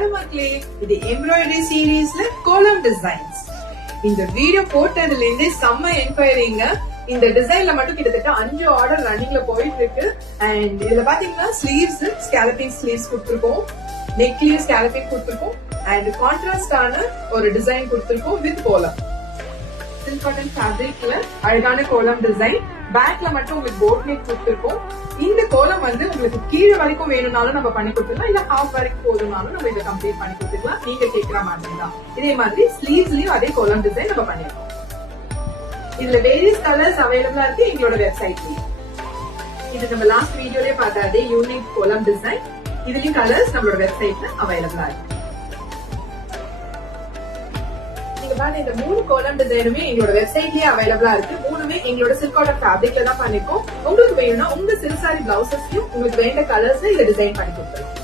Hello மக்களே, இது embroidery சீரீஸ்ல கோலம் டிசைன்ஸ். இந்த வீடியோ போட்டதுல இருந்தே செம்ம என்கொயரிங்க. இந்த டிசைன்ல மட்டும் கிட்டத்தட்ட 5 ஆர்டர் ரன்னிங்ல போயிட்டு இருக்கு. அண்ட் இதுல பாத்தீங்கன்னா ஸ்லீவ்ஸ் ஸ்கேலப்பிங் ஸ்லீவ்ஸ் கொடுத்திருக்கோம், நெக்லீவ் ஸ்கேலப்பிங் கொடுத்திருக்கோம், அண்ட் கான்ட்ராஸ்டான ஒரு டிசைன் கொடுத்திருக்கோம் வித் கோலம். சில்க் காட்டன் ஃபேப்ரிக்ல அழகான கோலம் டிசைன். பேக்ல மட்டும் உங்களுக்கு போட் நெக் கொடுத்திருக்கோம். இந்த கோலம் வந்து உங்களுக்கு கீழே வரைக்கும் வேணும்னாலும் நம்ம பண்ணி கொடுத்துக்கலாம், இல்ல ஹாஃப் வரைக்கும் போதும்னாலும் நம்ம இதை கம்ப்ளீட் பண்ணி கொடுத்துக்கலாம். நீங்க கேட்கிற மாதிரி தான். இதே மாதிரி ஸ்லீவ்ஸ்லயும் அதே கோலம் டிசைன் நம்ம பண்ணிருக்கோம். இதுல வேரியஸ் கலர்ஸ் அவைலபிளா இருக்கு எங்களோட வெப்சைட்லயும். இது நம்ம லாஸ்ட் வீடியோலயே பார்த்த அதே யூனிக் கோலம் டிசைன். இதுலயும் கலர்ஸ் நம்மளோட வெப்சைட்ல அவைலபிளா இருக்கு. இந்த 3 கோலம் டிசைனுமே எங்களோட வெப்சைட்லயே அவைலபிளா இருக்கு. 3மே எங்களோட சில்க் காட்டன் ஃபேப்ரிக்ல தான் பண்ணிருக்கோம். உங்களுக்கு வேணும்னா உங்க சில்க் சாரி பிளவுசஸ்லயும் உங்களுக்கு வேண்ட கலர்ஸ் இதை டிசைன் பண்ணி கொடுத்துருக்கோம்.